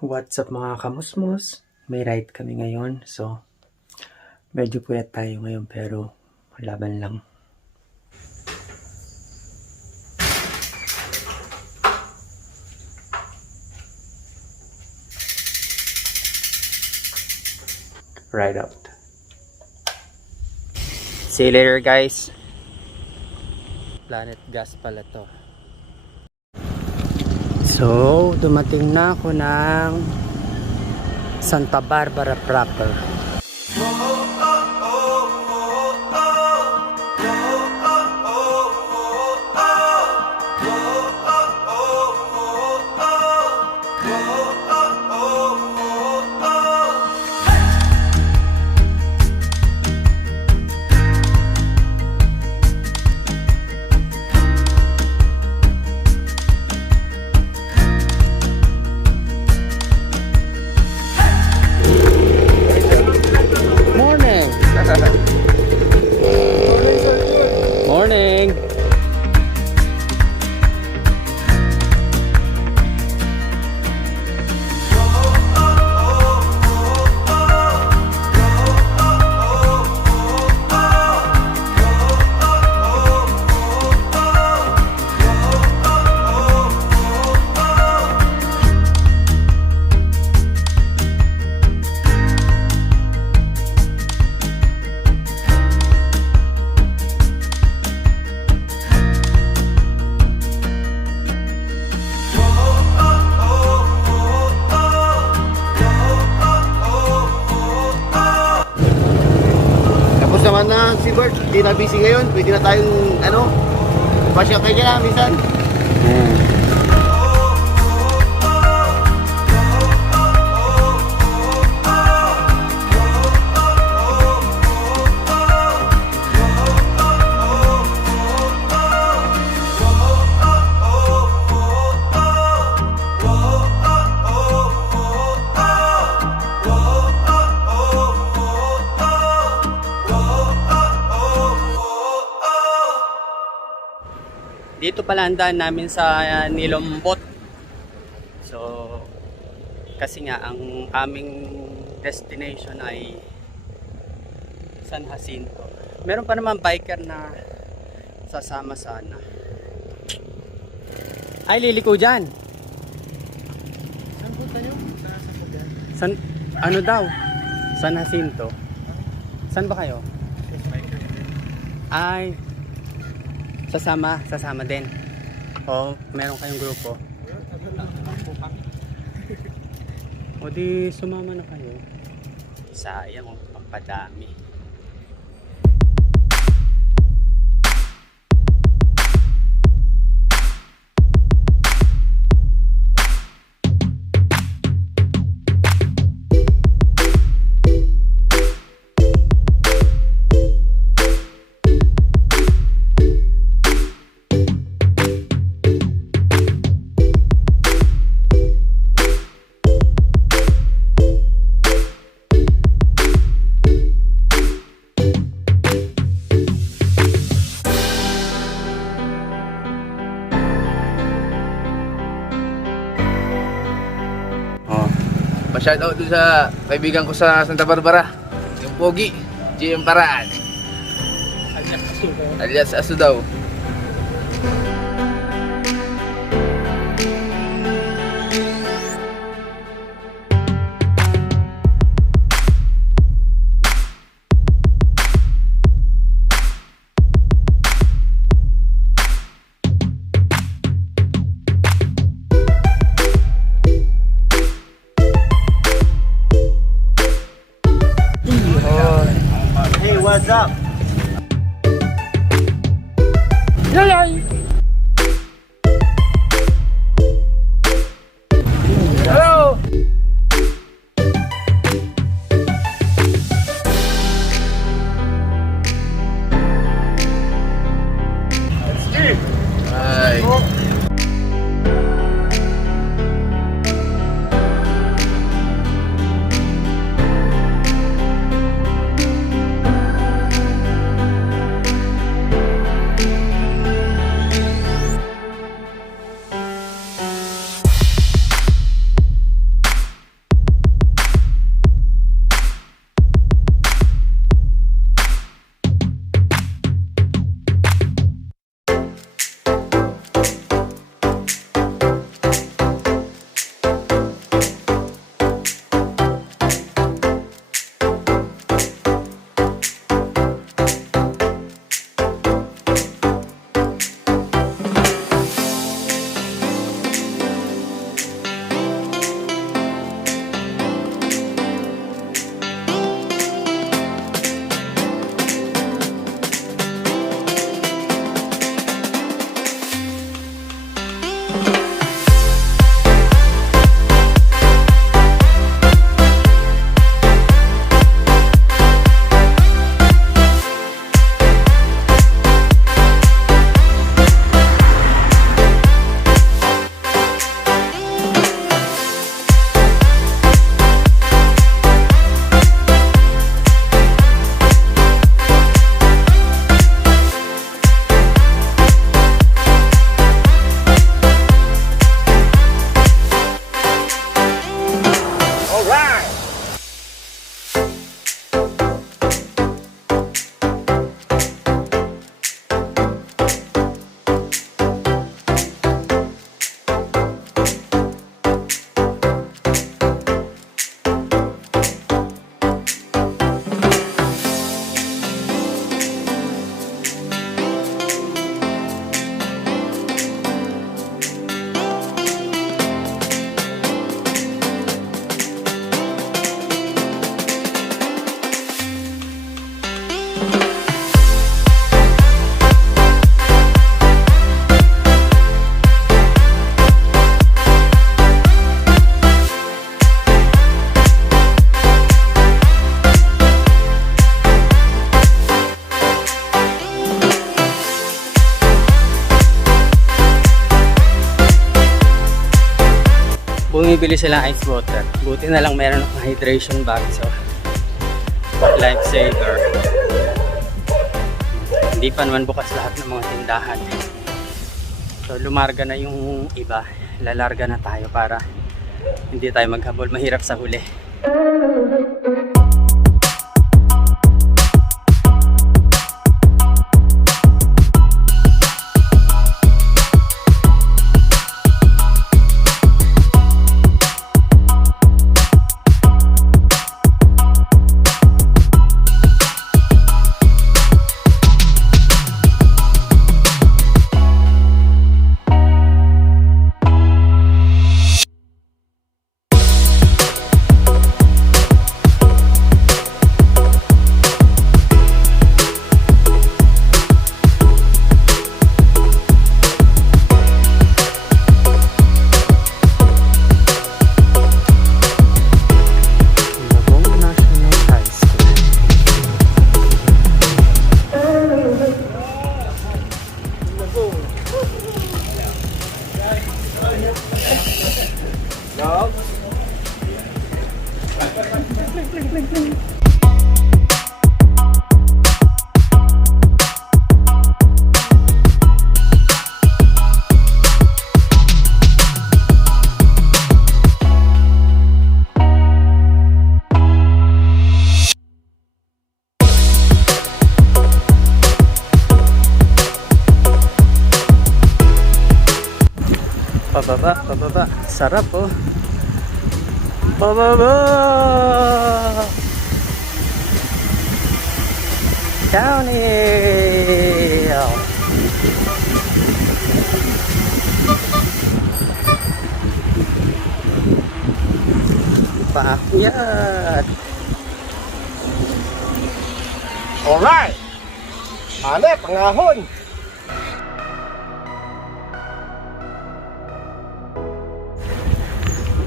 What's up mga kamusmus? May ride kami ngayon. So, medyo puyat tayo ngayon pero laban lang. Ride out. See you later guys. Planet Gas pala to. So, dumating na ako ng Santa Barbara proper. Morning. Naman na si Bert, hindi na busy ngayon. Pwede na tayong pasya kayo na minsan. Dito pala ang daan namin sa Nilombot. So, kasi nga ang aming destination ay San Jacinto. Meron pa naman biker na sasama sana. Ay, liliko dyan. Saan punta nyo? San, ano daw? San Jacinto. San ba kayo? Ay, sasama din. O, meron kayong grupo. O di, sumama na kayo. Sayang, pampadami. Pa-shoutout doon sa kaibigan ko sa Santa Barbara, yung Pogi, GM Paraan. Alias Asu daw. Hey, what's up? Yay! Hello! Hi. bumibili sila ice water. Buti na lang meron akong hydration bag, so lifesaver. Hindi pa naman bukas lahat ng mga tindahan. So lumarga na yung iba, lalarga na tayo para hindi tayo maghabol, mahirap sa huli. Pababa, pababa. Sarap oh. Pababa! Downhill! Paakyat! Alright! Hanep, pangahon!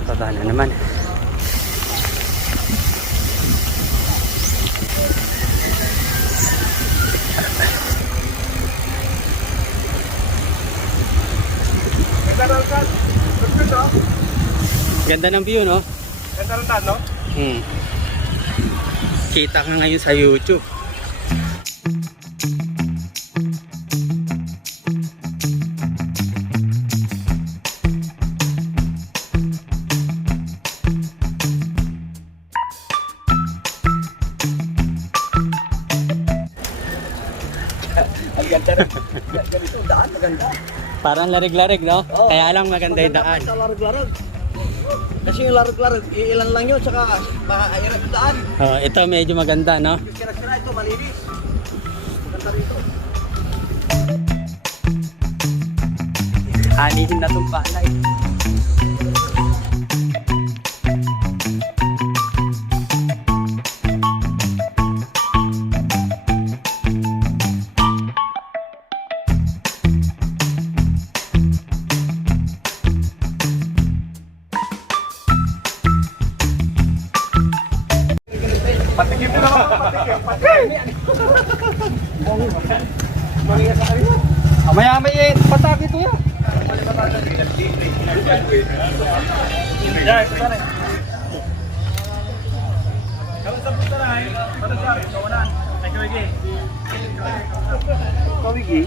Baba na naman. Ganda ng view, no? Ganda ng tan, no? Kita ka ngayon sa YouTube. Ang ganda rin. Ganito, daan maganda. Parang larig-larig, no? Kaya lang maganda yung daan. Maganda larag-larag. Kasi yung larag-larag, ilan lang yun, saka makakairan yung daan. Oh, ito medyo maganda, no? Yung sira-sira ito, malinis. Maganda rito. Anihin na itong palay. Patikim mo naman, patikim. Mangingat sa kanila. Amay-amay eh, patag ito yan. Kawigi.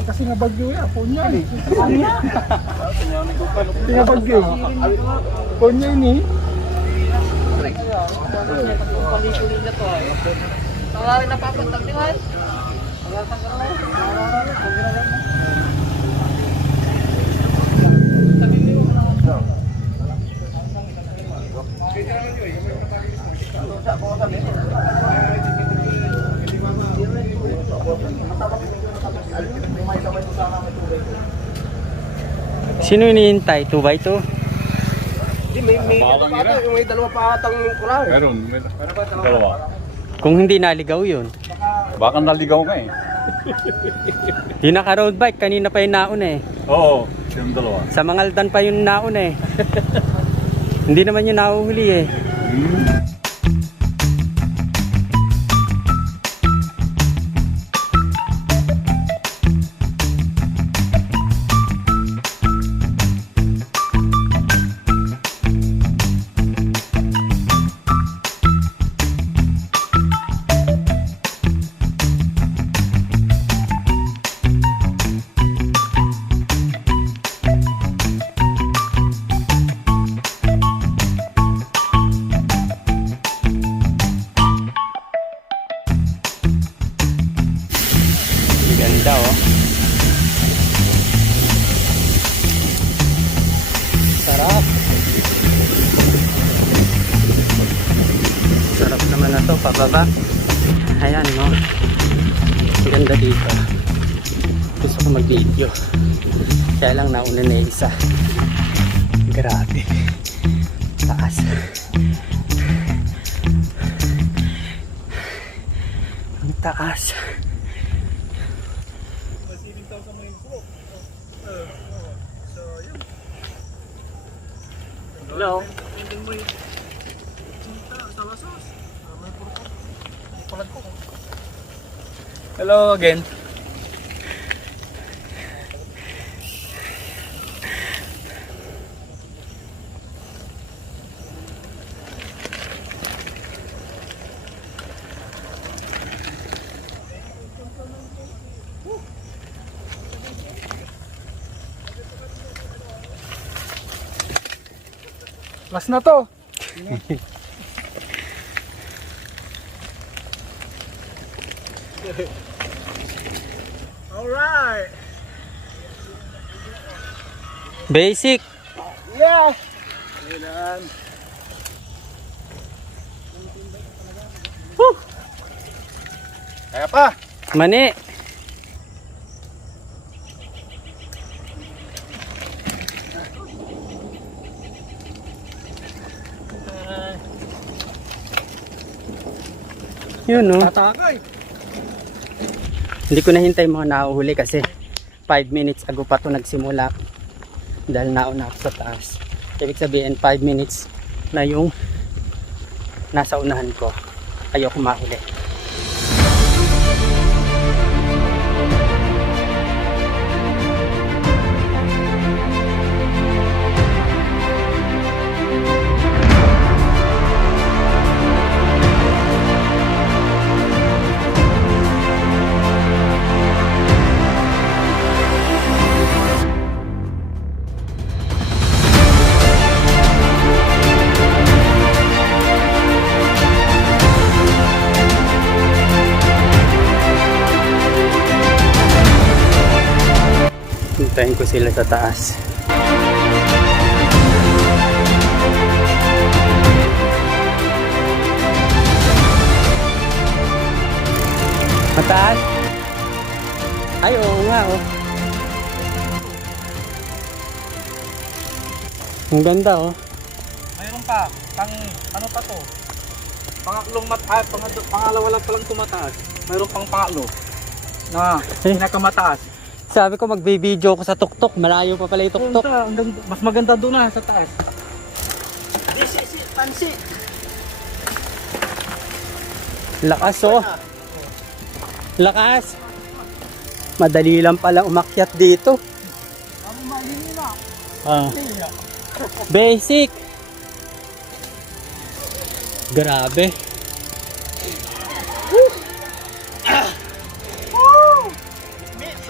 Kasi nga bagyo yan, punya eh. Punya? Nga bagyo. Punya ini. Tangarin na papuntak din ay. Sino hinihintay? 2x2? May dalawa pa atang kulang. Meron, dalawa. Kung hindi naligaw yun. Baka naligaw ka eh. Yung naka-road bike, kanina pa yung nauna eh. Oo, yung dalawa. Sa Mangaldan pa yung nauna eh. Hindi naman yung nahuhuli eh. Ganda oh. Sarap. Sarap naman na to, pababa. Ayan no. Ganda dito. Gusto ko mag-video. Kaya lang nauna na isa. Grabe. Taas. Ang taas. Hello. Hello again. Last na to. Alright. Basic. Yeah. Kaya pa. Mani. Yun no. Tatakay. Hindi ko nahintay mga nahuhuli kasi 5 minutes ago pa to nagsimula dahil nauna ako sa taas. Ibig sabihin 5 minutes na yung nasa unahan ko. Ayoko mahuli. Hintayin ko sila sa taas. Mataas? Ay, oo nga oh. Ang ganda oh. Mayroon pa. Ano pa to? Pangalawa lang palang tumataas. Mayroon pang pangalo. Na, pinakamataas. Sabi ko magbibideo ko sa tuktok. Malayo pa pala yung tuktok. Mas maganda doon na sa taas. Pansi. Lakas oh. Lakas. Madali lang pala umakyat dito. Basic. Grabe.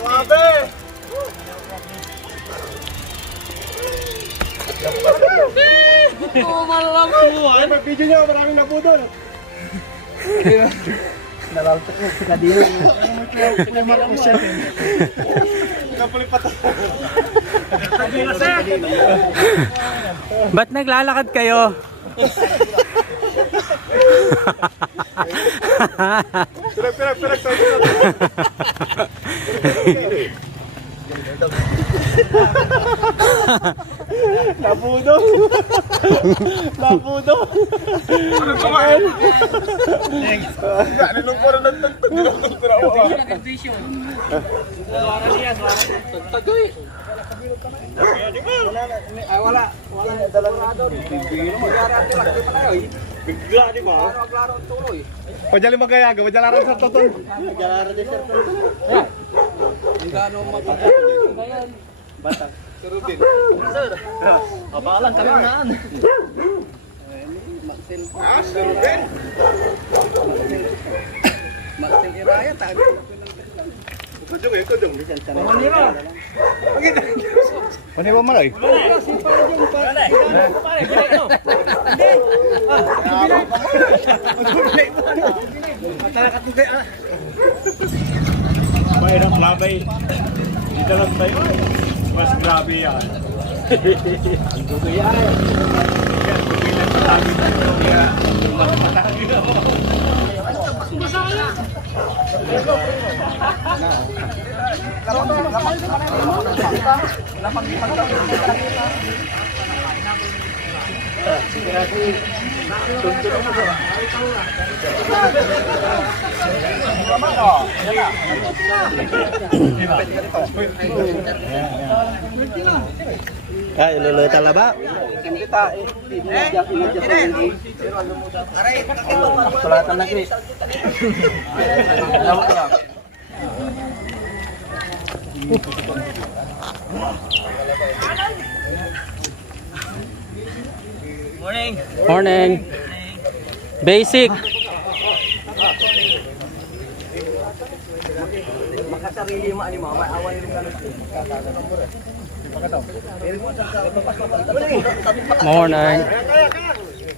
Suabe. Oh, malalaman. Mag-video nyo, maraming nabudol. Nalaltak mo, kadino. Pinamark mo siya. Kapulipat. Ba't naglalakad kayo? Pirak. Nabudol. Kumain. Gak nilong ko rin nagtagtag. Wala. Bigla di ba? Pajali magayaga, pajalaran sa toton. Pajalaran di sir toton. Gano mapapagod. Batang. Surubin. Sir. Abalan kami naan. Martin. Surubin. Martin Iraya tadi. Kudong. Manila. Ano ba malay? mahirap labay. Dito lang tayo. Mas grabe yan. Ang dugo yan. Yan, tugilan sa tabi dito. Kaya, mas matagi na ako. Ay, iluluta na ba? Sulatan na Chris. Morning. Basic. Makasarili mo ani mo, maawan yung ganun. Morning.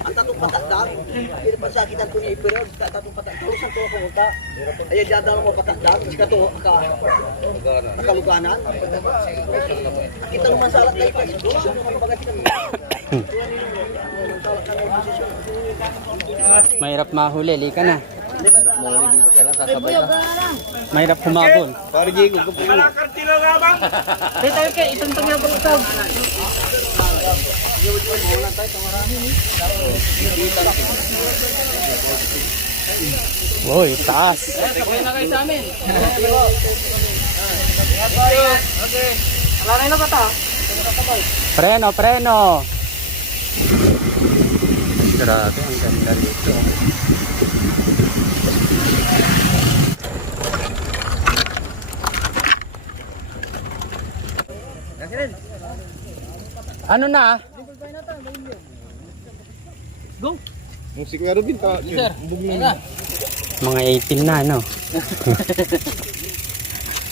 Ang tatong patagdag, hindi pa sa kita punya ipero, tatong patagdag, sa to ko ta. Ay jada mo patagdag, sa to ka nakaluganan. Kita naman salat kay pa. Ano ba kita? Mahirap mahuli, lika na. Mahirap humabol. Uy, taas. Preno, preno. Grabe, ang ganda dito. Ano na? Musik nga Robin ka. Mga 18 na, no?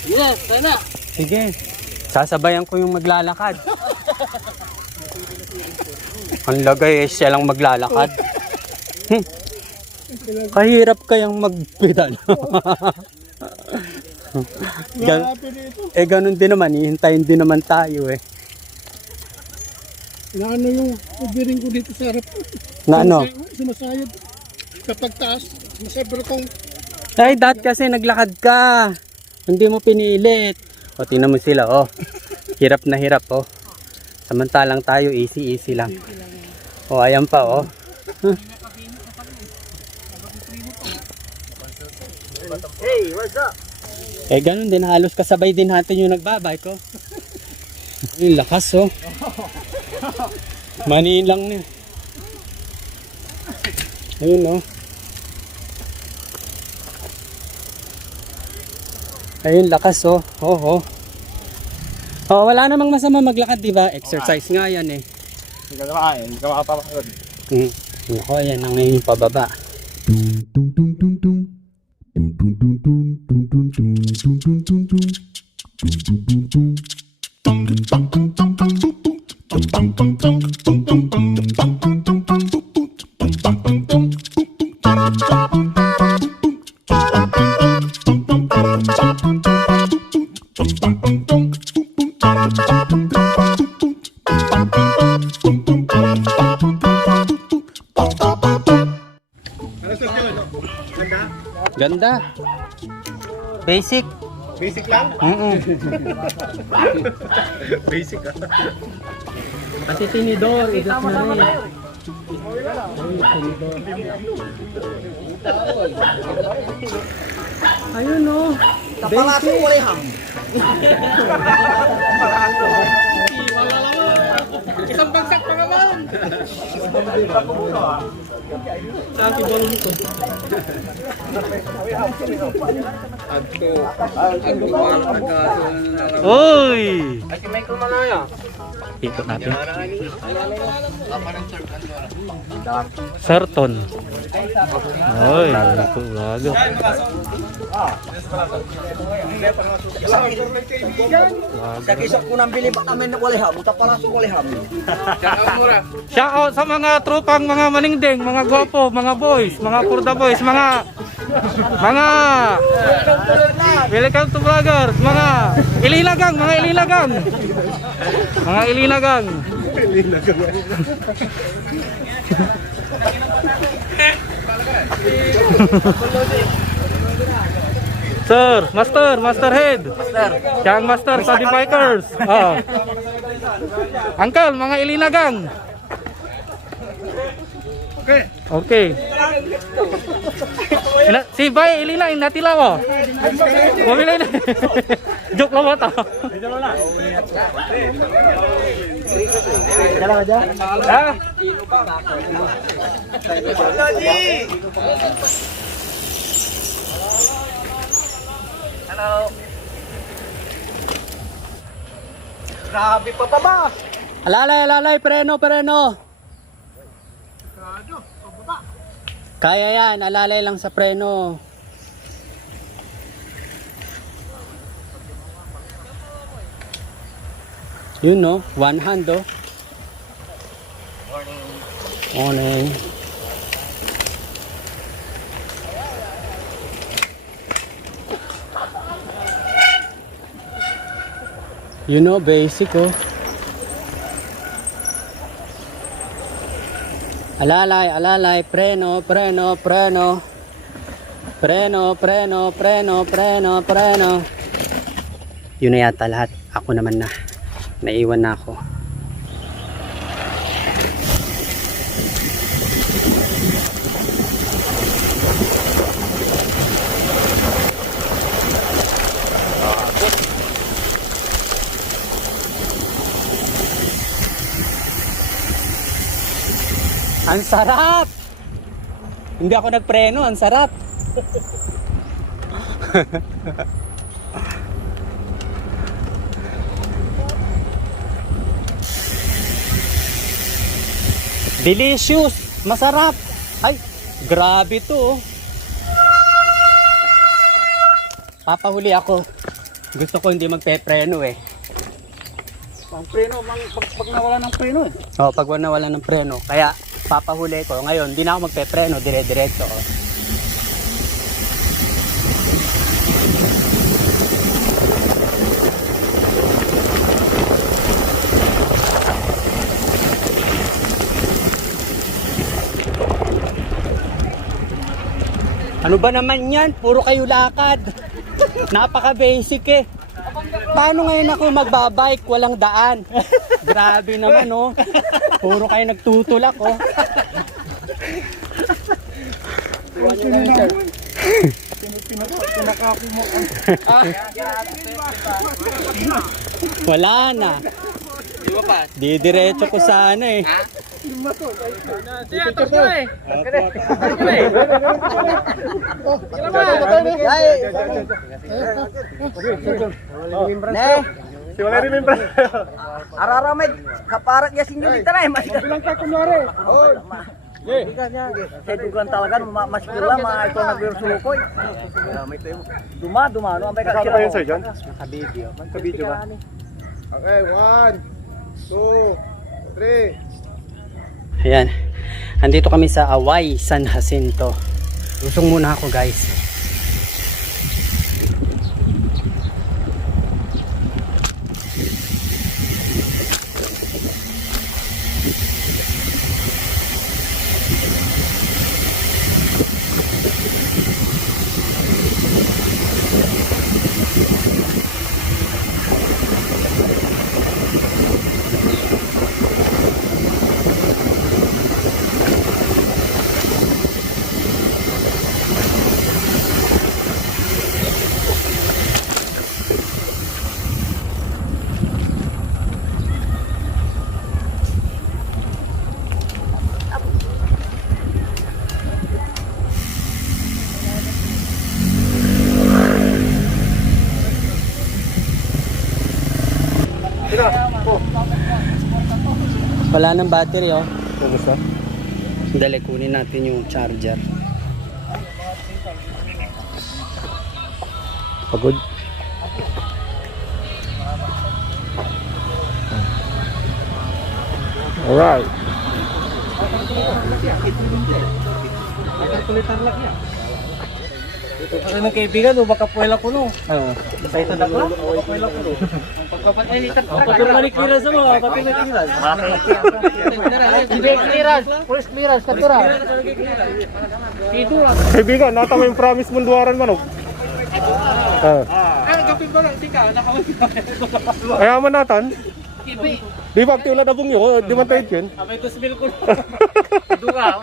Yes, sana. Sige. Sasabayan ko yung maglalakad. Ang lagay siya lang maglalakad. Kahirap kayang magpedal. Ganun din naman, hihintayin din naman tayo eh. Naano yung ubiring ko dito sa harap. Na ano? Sumasayad. Kapag taas, masayad kong Ay, dati kasi naglakad ka. Hindi mo pinilit. O, tingnan mo sila, oh. Hirap na hirap, oh. Samantalang tayo, easy lang. O, ayan pa, oh. Hey, what's up? Eh, ganun din. Halos kasabay din natin yung nagbabike, oh. Yung lakas, oh. Maniin lang niya. Ayun, oh. Ayun, lakas, oh. Oh. Oh, wala namang masama maglakad, di ba? Exercise nga yan, eh. Hindi ka makain, hindi ka makapapakod. Ako, ayan ang ngayon pababa. Ganda. Basic. Basic lang? Basic ah. Pati tinidor, idot na rin. Ayun, oh. Kapalaso ko leham. Isang bagsak pa naman. Sabi balon ko. Oy! Ikot natin. Sarton. Oy, ito bago. Sa kisok ko nang bili pa namin ng waleham, kapalaso ko leham. Shout out sa mga tropang mga maningding, mga gwapo, mga boys, mga purda boys, mga Mga welcome to vloggers. Mga ililagang, mga ililagang. Mga ililagang. Sir, master head. Yang master sa di bikers. Oh. Uncle, mga ililagang. Okay. Si Bay ilila natila mo. Mobilay na. Joke lang mo to. Jalan aja. Ah. Halo. Grabe pa ba? Alalay, preno. Kaya yan, alalay lang sa preno. Yun no, one hand oh. Morning. You know, basic oh. Alalay, preno. Yun na yata lahat. Ako naman na. Naiwan na ako. Ang sarap! Hindi ako nagpreno, ang sarap. Delicious! Masarap! Ay, grabe to. Papahuli ako. Gusto ko hindi magpe-preno eh. Ang preno, pag nawala ng preno eh. Oh, pag nawala ng preno. Kaya papahuli ko. Ngayon, di na ako magpe-preno, dire-diretso. Oh. Ano ba naman yan? Puro kayo lakad. Napaka-basic eh. Paano ngayon ako magbabike? Walang daan. Grabe naman oh. Puro kayo nagtutulak oh. Wala na. Didiretso ko sana eh. Si wala rin membro. Araramay kaparat ya sinjulita na eh. Bilang ka kunwari. Saya dugaan talaga maskila mga ito nagwirsukoy. Duma no ambay ka Kasama yun sir John? Naka-video. Ka-video ba? Okay, 1, 2, 3. Ayan. Andito kami sa Away, San Jacinto. Lusong muna ako guys. Wala nang battery oh. Gusto? Dali, kunin natin yung charger. Pagod. Alright. Ito pa rin ng kaibigan, o baka puwela ko no. Oo. Sa ito na ko, puwela ko no. Ang pagkakali clearance mo, kapit na clearance. Hindi clearance. First clearance, katura. Kaibigan, nata mo yung promise mong duwaran manok. Kaya man natin. Di ba aktiw na nabong yun? Di man tayo yun? May 2,000 ko. Duga.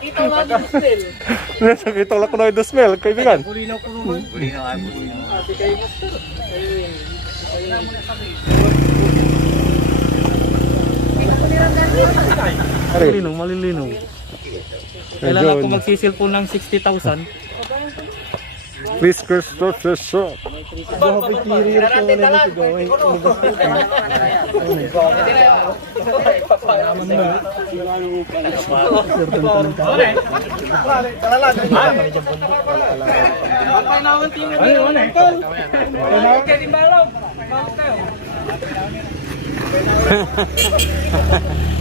Ito lang yung smell. Ito lang ko na yung 2,000, kaibigan. Bulinaw ko naman. Bulinaw ay bulinaw. Ate kayo master. Malilinaw, malilinaw. Kailangan ko magsisilpon ng 60,000. Please construction.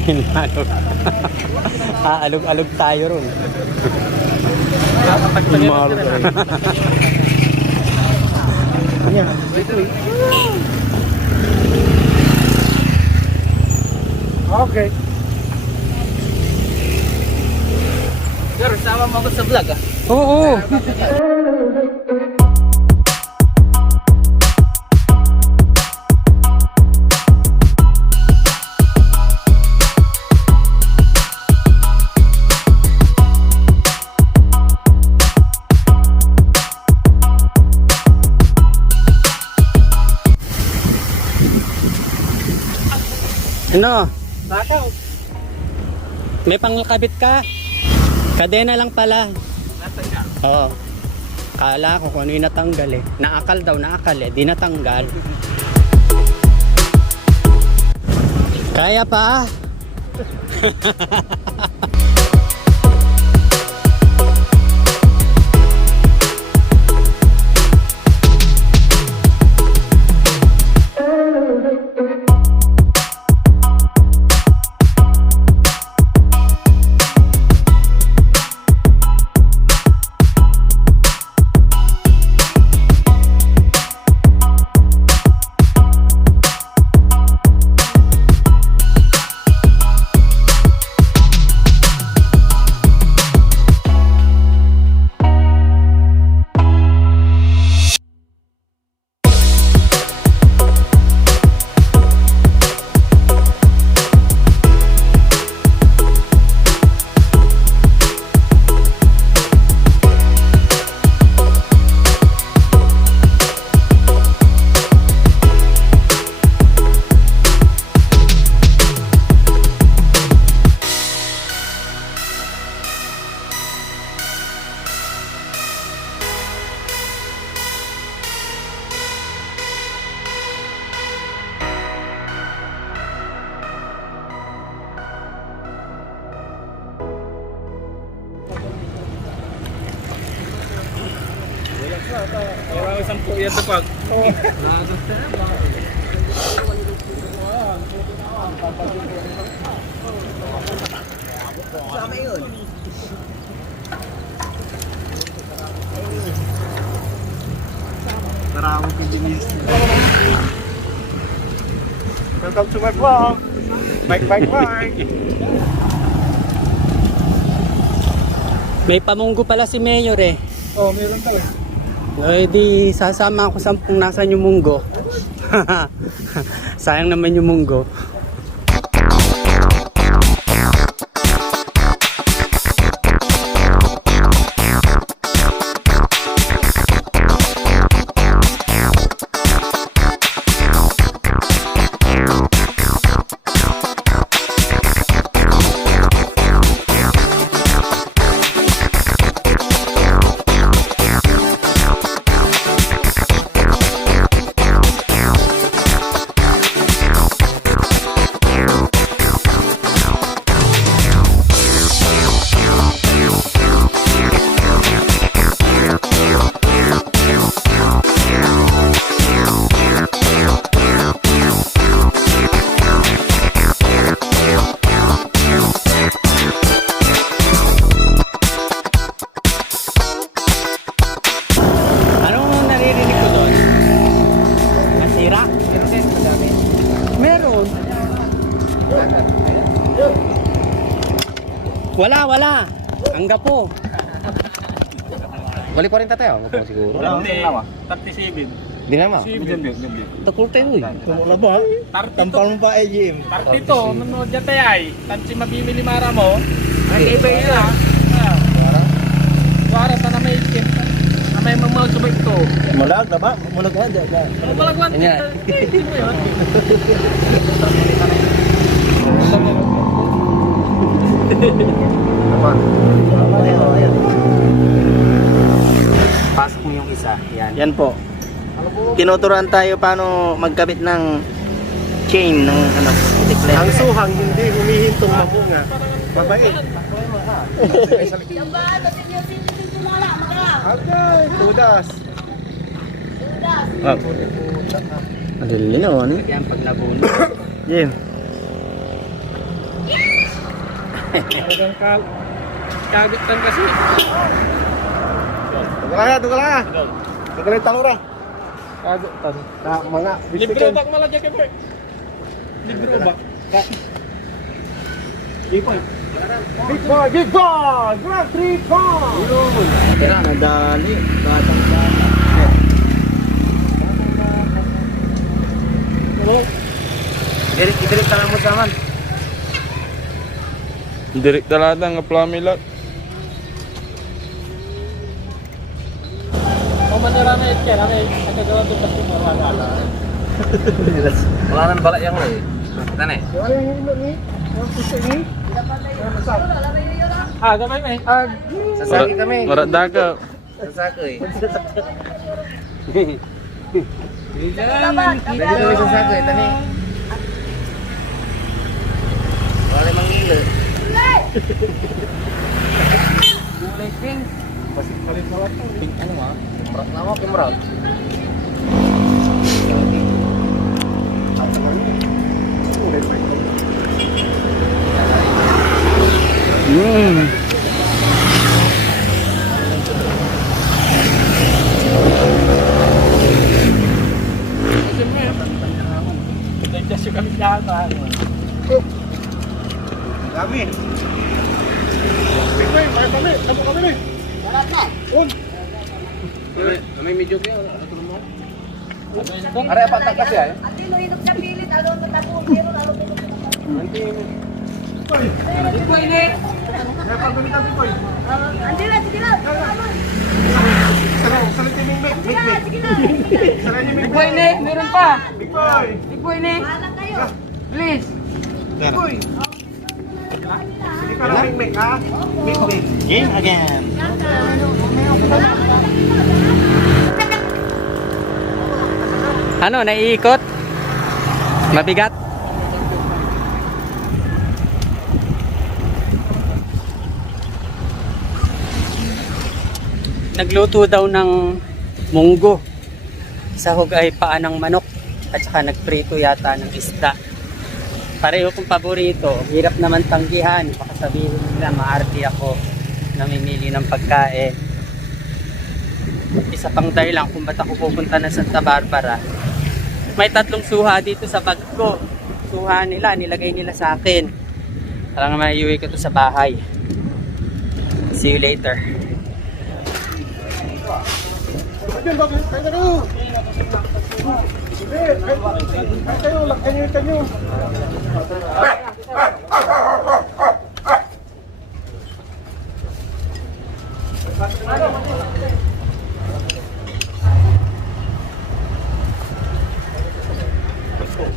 Hinalog. Alog tayo ron. Okay. Sir, sama mo ako sa vlog ah. Oo. Ano? May panglakabit ka? Kadena lang pala. Oo. Kala ko kung ano yung natanggal eh. Naakal daw, naakal eh. Di natanggal. Kaya pa? Orang isang po yan tapag. Sama yun. Tarawag yung dinis. Welcome to my vlog. Bike. May pamunggo pala si Mayor eh. Oh, meron talaga. Eh di sasama ako sa kung nasan yung munggo. Sayang naman yung munggo. Wala. Ang gapo. Balik 40 tayo. Ano siguro? 37. Di naman. Takul tayo eh. Wala ba? Tampal mo pa Jim. Partito, nanonood dyan tayo ay. Tansi mabimili mara mo. Ay, kaiba yun ah. Wara sa na may ikin. Na may mamag sabay ito. Mulag na ba? Mulag na dyan. Malagwan. Ayan. Hindi mo yun. Pasok mo yung isa. Yan. Yan po. Tinuturuan tayo paano magkabit ng chain ng ano, Ang suhang hindi humihintong mamunga. Mabait. Okay, tudas. Madali na ano? Yan pag nabuno. Jim. Kagitan kasi. Tugala. Tugala yung talura. Kagitan. Na mga Libre bisikin. bak malagyan kayo. Libre bak. Big boy. Grand 3 points. Nadali. Batang bata. Idirik tangan mo saman. Direk talada nga plamilat. Kung manira na ito yan, nagkagawa doon kasi marwala. Wala nang balak yang eh. Tane. Ano yung ino ni? Ang puso ni? Ah, gamay may. Sasaki kami. Marada ka. Sasaki. Dito may sasaki tani. Wala mangilo. Kulay pink. Pink ano ah? Kemerat nama kemerat. Nagkasyo kami yata. Dami. Big boy, kami. Tamo kami ni. May medyo kayo. Are apa tak kasi ay? Ati lo hinog sa pilit, alo tatapon, pero alo Iko ini. Andi lang, sige lang. Sige lang. Iko ini, meron pa. Big boy. Iko ini. Anak kayo. Please. Big boy. Hindi ka lang make ha? Make. Jim again. Ano, naiikot? Mabigat? Nagluto daw ng munggo. Sahog ay paa ng manok. At saka nagprito yata ng isda. Pareho kong paborito. Hirap naman tanggihan. Baka sabihin nila maarte ako. Namimili ng pagkain. Isa pang dahilan kung ba't ako pupunta na Santa Barbara. May 3 suha dito sa bag ko. Suha nila, nilagay nila sa akin. Parang maiuwi ko to sa bahay. See you later. Ayun, bakit? Kaya na kayo. Sige, kaya kayo. Lakyan nyo yung kanyo.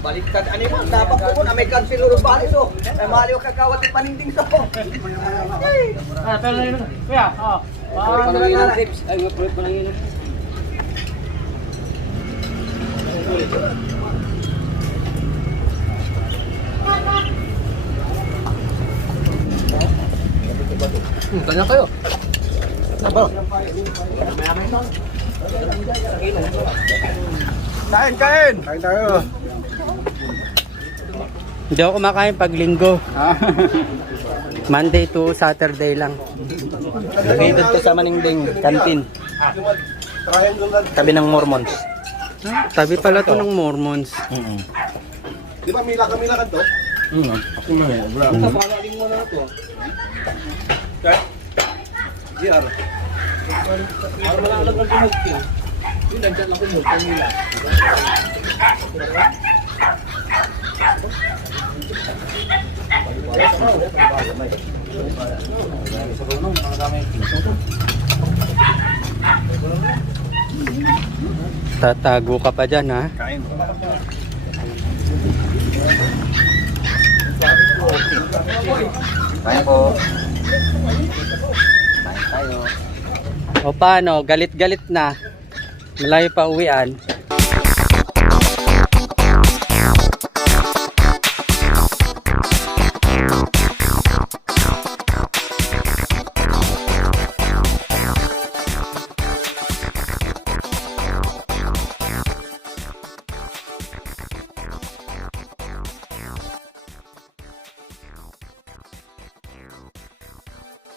Baliktad ani mo, dapat ko na may kansilor ba iso. Ay maliw ka kawat paninding sa ko. Ah, pero yun. Kuya, oh. Panangin tips. Ay, panangin. Tanya kayo. Kain tayo. Hindi ako kumakain pag linggo. Monday to Saturday lang. Located to sa Maningding Canteen. Tabi ng Mormons. Tabi pala to ng Mormons. Di ba mila ka to? Tatago ka pa dyan, ha? Kaya po. Tayo. O paano? Galit-galit na. Malayo pa uwian.